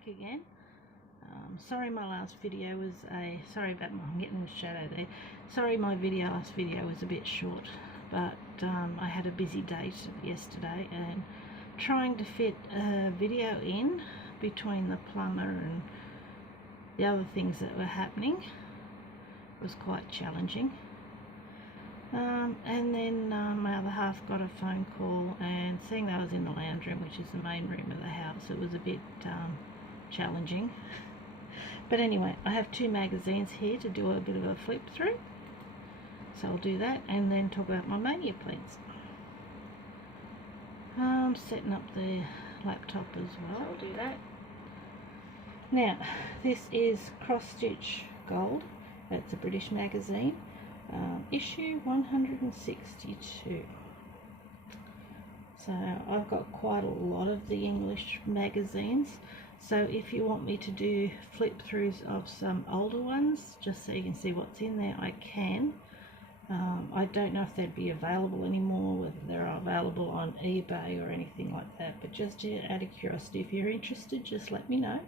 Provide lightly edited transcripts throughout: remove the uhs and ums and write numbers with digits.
back again. Sorry my last video was sorry about I'm getting the shadow there. Sorry my last video was a bit short, but I had a busy day yesterday and trying to fit a video in between the plumber and the other things that were happening was quite challenging. And then my other half got a phone call, and seeing that I was in the lounge room, which is the main room of the house, it was a bit challenging. But anyway, I have two magazines here to do a bit of a flip through, so I'll do that and then talk about my maynia plants. Setting up the laptop as well, so I'll do that. Now this is Cross Stitch Gold. That's a British magazine, issue 162. So I've got quite a lot of the English magazines, so if you want me to do flip throughs of some older ones just so you can see what's in there, I can. I don't know if they'd be available anymore, whether they're available on eBay or anything like that, but just out of curiosity, if you're interested, just let me know.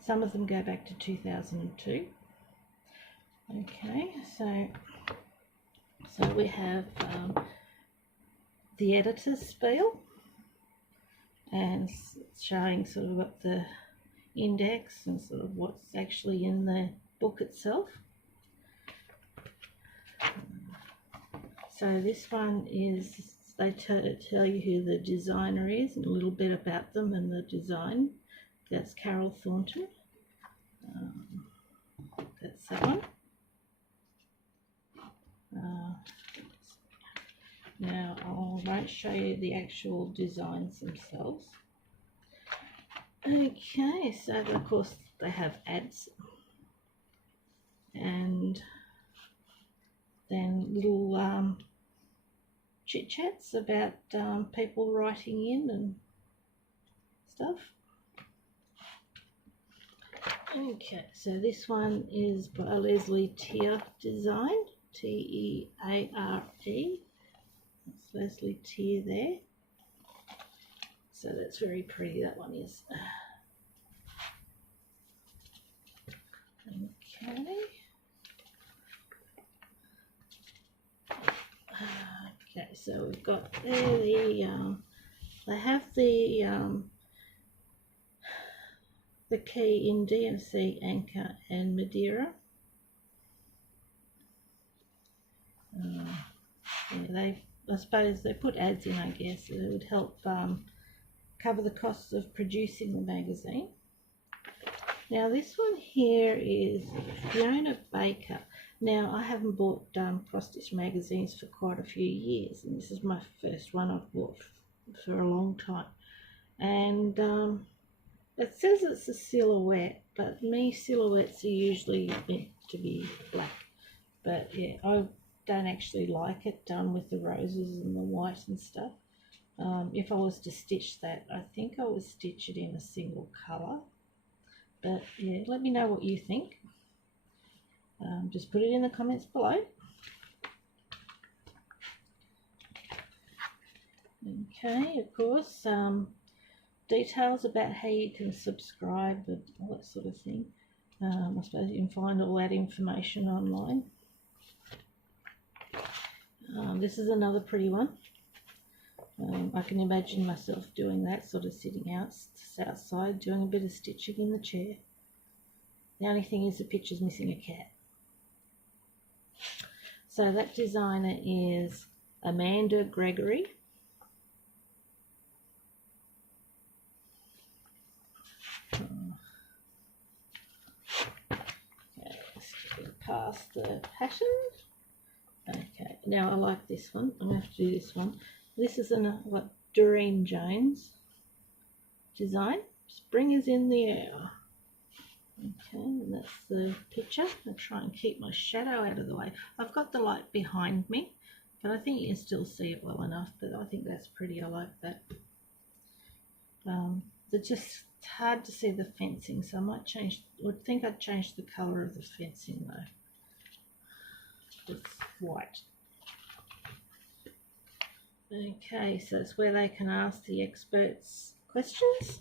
Some of them go back to 2002. Okay, so we have the editor's spiel, and it's showing sort of what the index and sort of what's actually in the book itself. So this one is, they tell you who the designer is and a little bit about them and the design. That's Carol Thornton. That's that one. Now I won't show you the actual designs themselves. Okay, so of course they have ads and then little chit chats about people writing in and stuff. Okay, so this one is by Leslie Teare Design, T-E-A-R-E. That's Leslie Teare there. So that's very pretty, that one is. Okay. Okay, so we've got there they have the key in DMC, Anchor and Madeira. Yeah, I suppose they put ads in, I guess. It would help cover the costs of producing the magazine. Now this one here is Fiona Baker. Now I haven't bought cross stitch magazines for quite a few years, and this is my first one I've bought for a long time. And it says it's a silhouette, but silhouettes are usually meant to be black. But yeah, I don't actually like it done with the roses and the white and stuff. If I was to stitch that, I think I would stitch it in a single colour. But yeah, let me know what you think. Just put it in the comments below. Okay, of course, details about how you can subscribe and all that sort of thing. I suppose you can find all that information online. This is another pretty one. I can imagine myself doing that, sort of sitting outside doing a bit of stitching in the chair. The only thing is the picture's missing a cat. So that designer is Amanda Gregory. Okay, let's get past the pattern. Okay, now I like this one. I'm going to have to do this one. This is what Doreen Jones design. Spring is in the air. Okay, and that's the picture. I'll try and keep my shadow out of the way. I've got the light behind me, but I think you can still see it well enough. But I think that's pretty. I like that. It's just hard to see the fencing, so I might change. I would think I'd change the colour of the fencing though. It's white. Okay, so it's where they can ask the experts questions.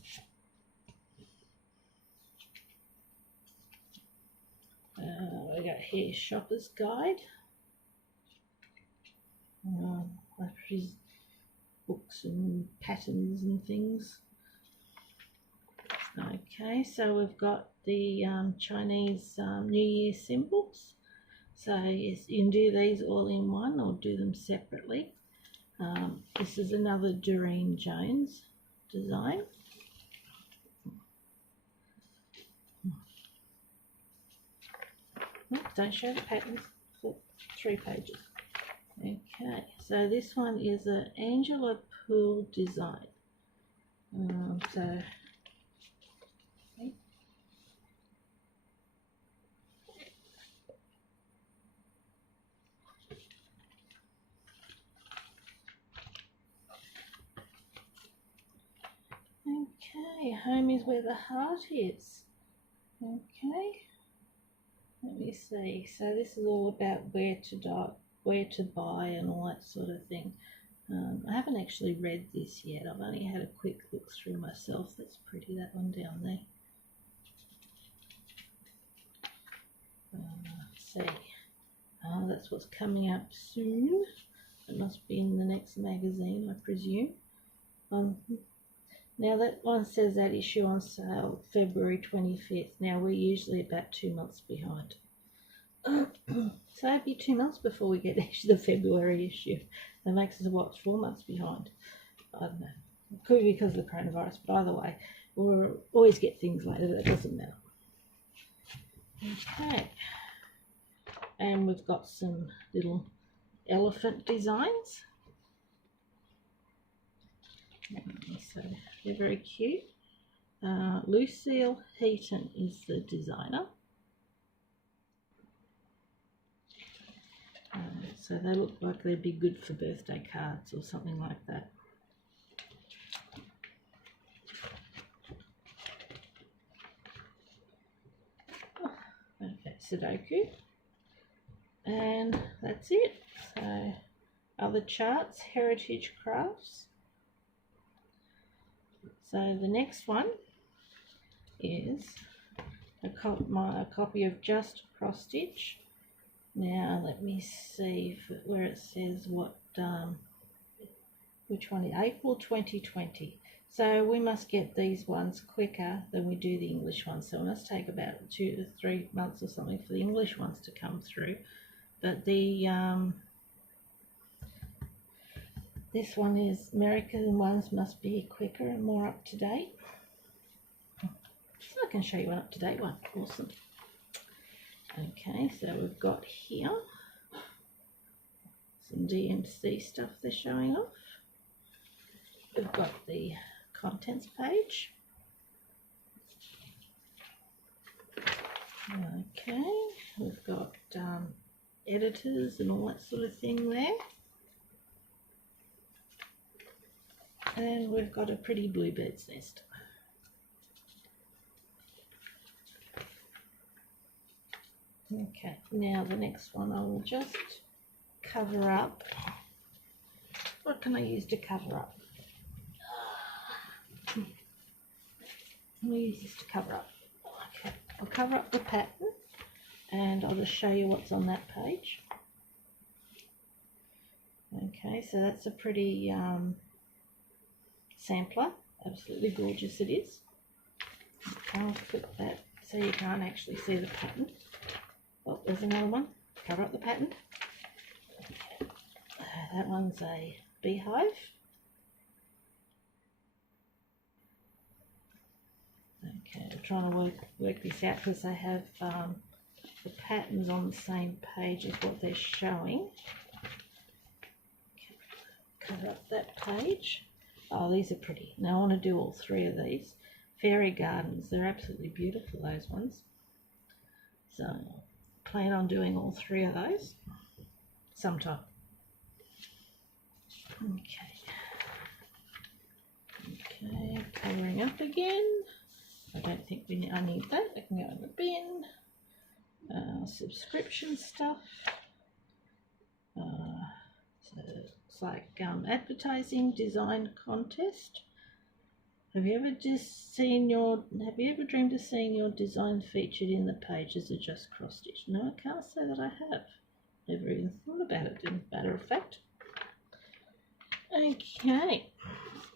got here Shopper's Guide. Books and patterns and things. Okay, so we've got the Chinese New Year symbols. So yes, you can do these all in one or do them separately. This is another Doreen Jones design. Don't show the patterns for 3 pages. Okay, so this one is an Angela Poole design. Okay, home is where the heart is. Okay, let me see. So this is all about where to buy and all that sort of thing. I haven't actually read this yet. I've only had a quick look through myself. That's pretty, that one down there. Let's see. Oh, that's what's coming up soon. It must be in the next magazine, I presume. Now that one says that issue on sale February 25th. Now we're usually about 2 months behind. So it'd be 2 months before we get the February issue. That makes us, what, 4 months behind? I don't know. It could be because of the coronavirus, but either way, we'll always get things later. That doesn't matter. Okay. And we've got some little elephant designs. So they're very cute. Lucille Heaton is the designer. So they look like they'd be good for birthday cards or something like that. Okay, Sudoku. And that's it. So other charts, Heritage Crafts. So the next one is a copy of Just Cross Stitch. Now let me see where it says what which one is April 2020. So we must get these ones quicker than we do the English ones. So it must take about 2 to 3 months or something for the English ones to come through. But the this one is American ones must be quicker and more up to date. So I can show you an up to date one. Awesome. Okay, so we've got here some DMC stuff they're showing off. We've got the contents page. Okay, we've got editors and all that sort of thing there. And we've got a pretty bluebird's nest. Okay, now the next one I will just cover up. What can I use to cover up? I'll use this to cover up. Okay, I'll cover up the pattern and I'll just show you what's on that page. Okay, so that's a pretty sampler. Absolutely gorgeous it is. Okay, I'll put that so you can't actually see the pattern. Oh, there's another one. Cover up the pattern. Okay. That one's a beehive. Okay, I'm trying to work this out because they have the patterns on the same page as what they're showing. Okay. Cover up that page. Oh, these are pretty. Now I want to do all 3 of these. Fairy gardens, they're absolutely beautiful, those ones. So plan on doing all 3 of those sometime. Okay, colouring up again. I don't think I need that. I can go in the bin. Subscription stuff. So it's like advertising design contest. Have you ever dreamed of seeing your design featured in the pages or just cross stitch? No, I can't say that I have. Never even thought about it, in matter of fact. Okay,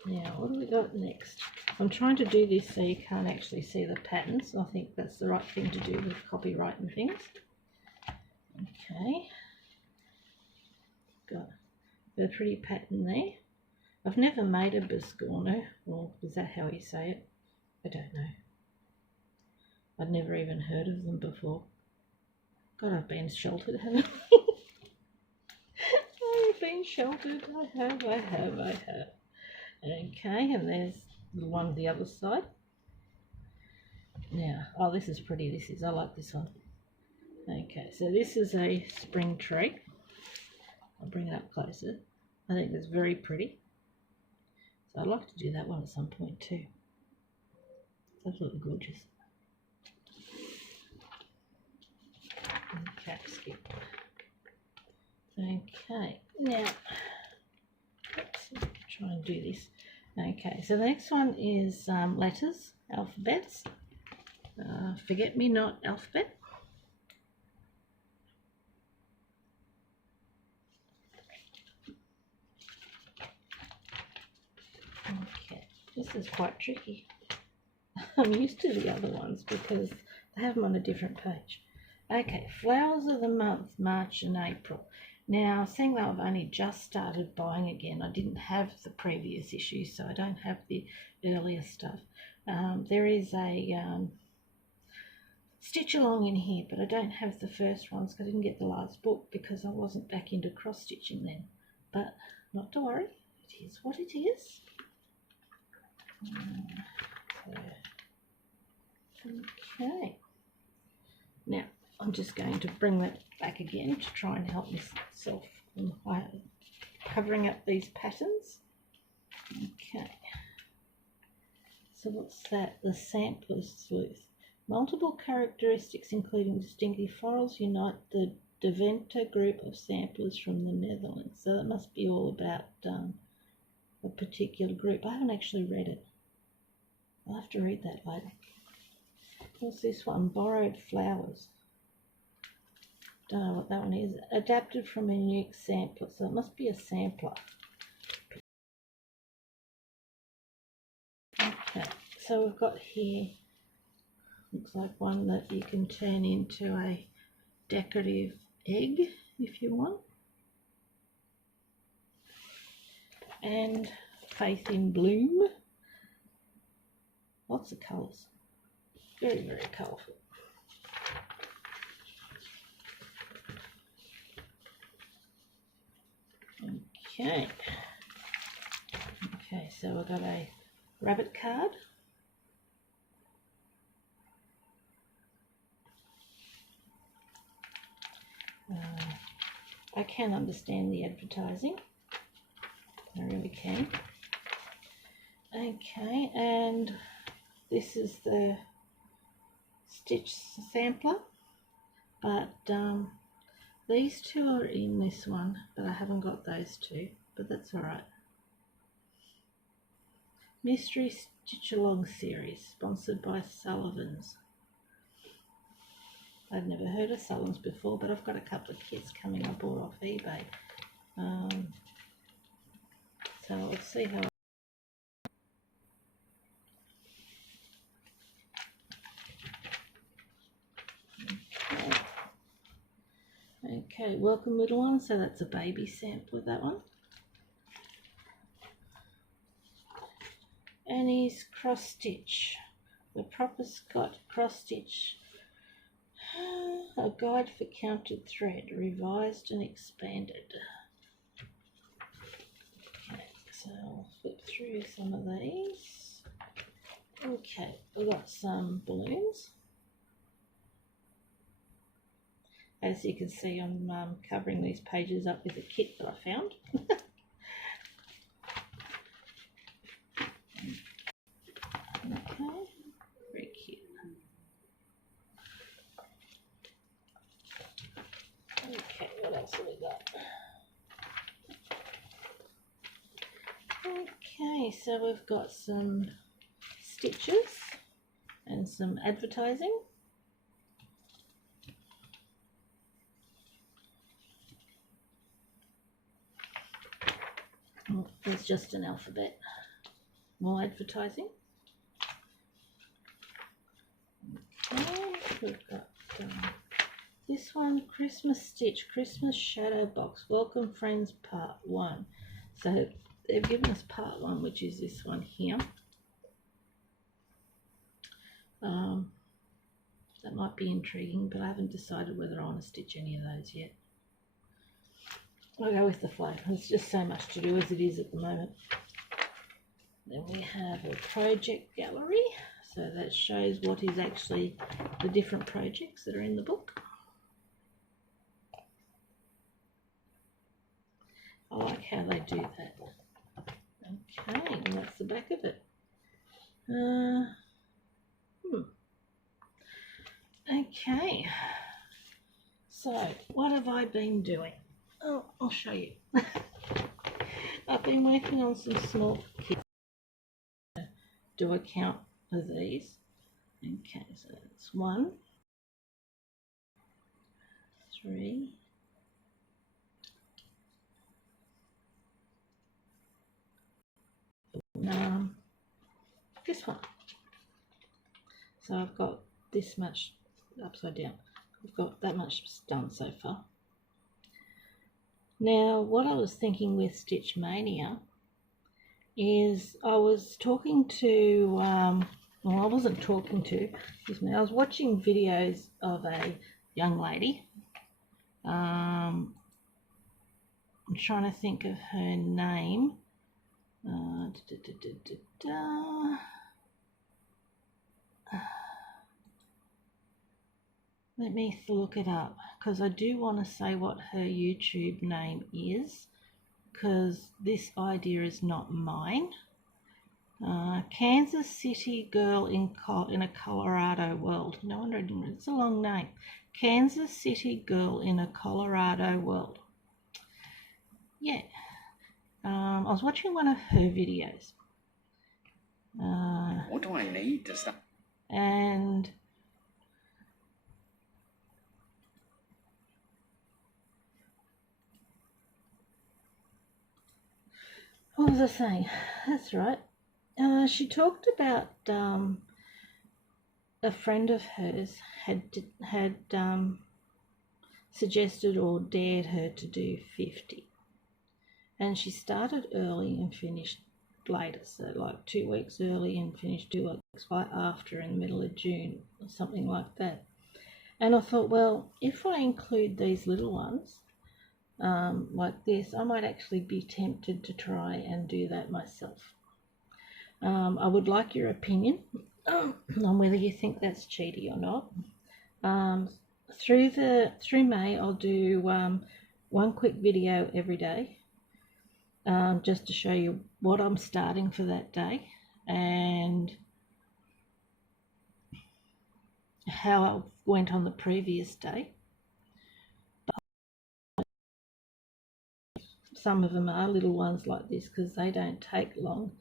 now what do we got next? I'm trying to do this so you can't actually see the patterns. I think that's the right thing to do with copyright and things. Okay, got a pretty pattern there. I've never made a biscorno, or is that how you say it? I don't know. I'd never even heard of them before. God, I've been sheltered, haven't I? I've been sheltered. I have. Okay, and there's the one on the other side. Now, oh, this is pretty. I like this one. Okay, so this is a spring tree. I'll bring it up closer. I think it's very pretty. So I'd like to do that one at some point too. It's absolutely gorgeous. Cap skip. Okay, now let's try and do this. Okay, so the next one is letters, alphabets. Forget me not alphabet. Okay, this is quite tricky. I'm used to the other ones because they have them on a different page. Okay, flowers of the month, March and April. Now, seeing that I've only just started buying again, I didn't have the previous issues, so I don't have the earlier stuff. There is a stitch along in here, but I don't have the first ones because I didn't get the last book because I wasn't back into cross stitching then. But not to worry, it is what it is. Okay, now I'm just going to bring that back again to try and help myself in covering up these patterns. Okay, so what's that? The sampler's sleuth. Multiple characteristics including distinctive florals unite the Deventer group of samplers from the Netherlands. So it must be all about a particular group. I haven't actually read it. I'll have to read that later. What's this one? Borrowed flowers. Don't know what that one is. Adapted from a unique sampler. So it must be a sampler. Okay, so we've got here, looks like one that you can turn into a decorative egg if you want. And Faith in Bloom. Lots of colours. Very, very colourful. Okay. Okay, so we've got a rabbit card. I can understand the advertising. I really can. Okay, and this is the stitch sampler, but these two are in this one, but I haven't got those two, but that's all right. Mystery Stitch Along series, sponsored by Sullivan's. I've never heard of Sullivan's before, but I've got a couple of kits coming I bought off eBay. So let's see how. Okay, welcome little one. So that's a baby sample of that one. Annie's cross stitch, the proper Scott cross stitch, a guide for counted thread, revised and expanded. Okay, so I'll flip through some of these. Okay, we've got some balloons. As you can see, I'm covering these pages up with a kit that I found. Okay, very cute. Okay, what else have we got? Okay, so we've got some stitches and some advertising. Oh, there's just an alphabet. More advertising. Okay, we've got this one, Christmas Stitch, Christmas Shadow Box, Welcome Friends Part 1. So they've given us Part 1, which is this one here. That might be intriguing, but I haven't decided whether I want to stitch any of those yet. I'll go with the flow. There's just so much to do as it is at the moment. Then we have a project gallery. So that shows what is actually the different projects that are in the book. I like how they do that. Okay, and that's the back of it. Okay, so what have I been doing? Oh, I'll show you. I've been working on some small kits. Do a count of these. Okay, so that's 1, 3, 4, this one. So I've got this much upside down. I've got that much done so far. Now, what I was thinking with Stitch Mania is I was talking to, well, I wasn't talking to, excuse me, I was watching videos of a young lady. I'm trying to think of her name. Let me look it up, because I do want to say what her YouTube name is, because this idea is not mine. Kansas City Girl in a Colorado World. No wonder I didn't. It's a long name. Kansas City Girl in a Colorado World. Yeah. I was watching one of her videos. What do I need to start? And what was I saying? That's right. She talked about a friend of hers had suggested or dared her to do 50, and she started early and finished later, so like 2 weeks early and finished 2 weeks after in the middle of June or something like that. And I thought, well, if I include these little ones like this, I might actually be tempted to try and do that myself. I would like your opinion on whether you think that's cheaty or not. Through May, I'll do one quick video every day, just to show you what I'm starting for that day and how I went on the previous day. Some of them are little ones like this because they don't take long.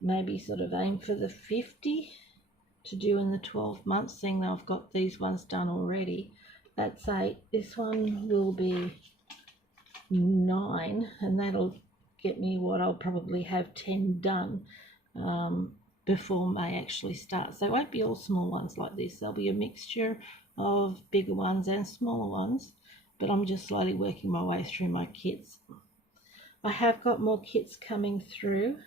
Maybe sort of aim for the 50 to do in the 12 months, seeing that I've got these ones done already. That's 8. This one will be 9, and that'll get me what I'll probably have 10 done before May actually starts. They won't be all small ones like this. There'll be a mixture of bigger ones and smaller ones, but I'm just slowly working my way through my kits. I have got more kits coming through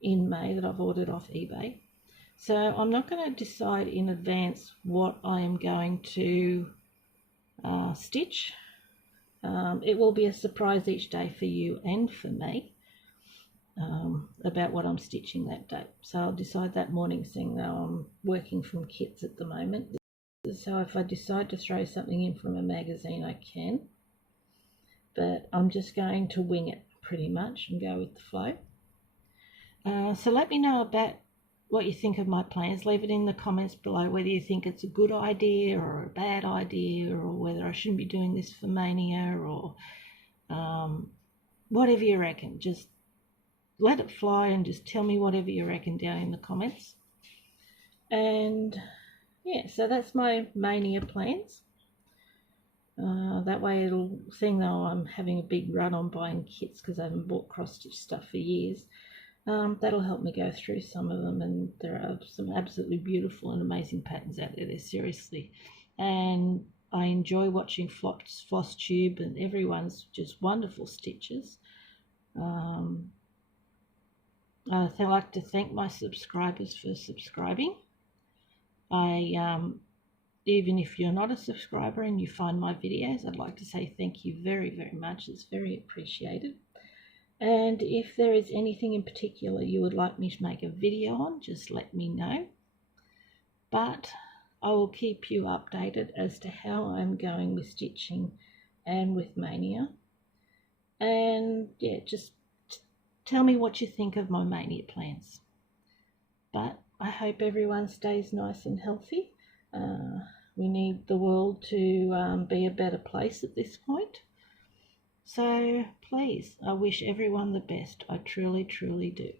in May that I've ordered off eBay. So I'm not going to decide in advance what I am going to stitch. It will be a surprise each day for you and for me about what I'm stitching that day. So I'll decide that morning, seeing that I'm working from kits at the moment. So if I decide to throw something in from a magazine, I can. But I'm just going to wing it pretty much and go with the flow. So let me know about what you think of my plans. Leave it in the comments below whether you think it's a good idea or a bad idea, or whether I shouldn't be doing this for Mania, or whatever you reckon. Just let it fly and just tell me whatever you reckon down in the comments. And yeah, so that's my mania plans. That way it'll, seeing though I'm having a big run on buying kits because I haven't bought cross-stitch stuff for years, that'll help me go through some of them, and there are some absolutely beautiful and amazing patterns out there, seriously. And I enjoy watching Floss Tube, and everyone's just wonderful stitches. I'd like to thank my subscribers for subscribing. Even if you're not a subscriber and you find my videos, I'd like to say thank you very, very much. It's very appreciated. And if there is anything in particular you would like me to make a video on, just let me know. But I will keep you updated as to how I'm going with stitching and with Mania. And yeah, just tell me what you think of my Mania plans. But I hope everyone stays nice and healthy. We need the world to be a better place at this point. So please, I wish everyone the best. I truly, truly do.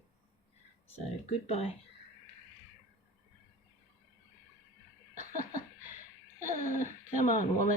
So goodbye. Come on, woman.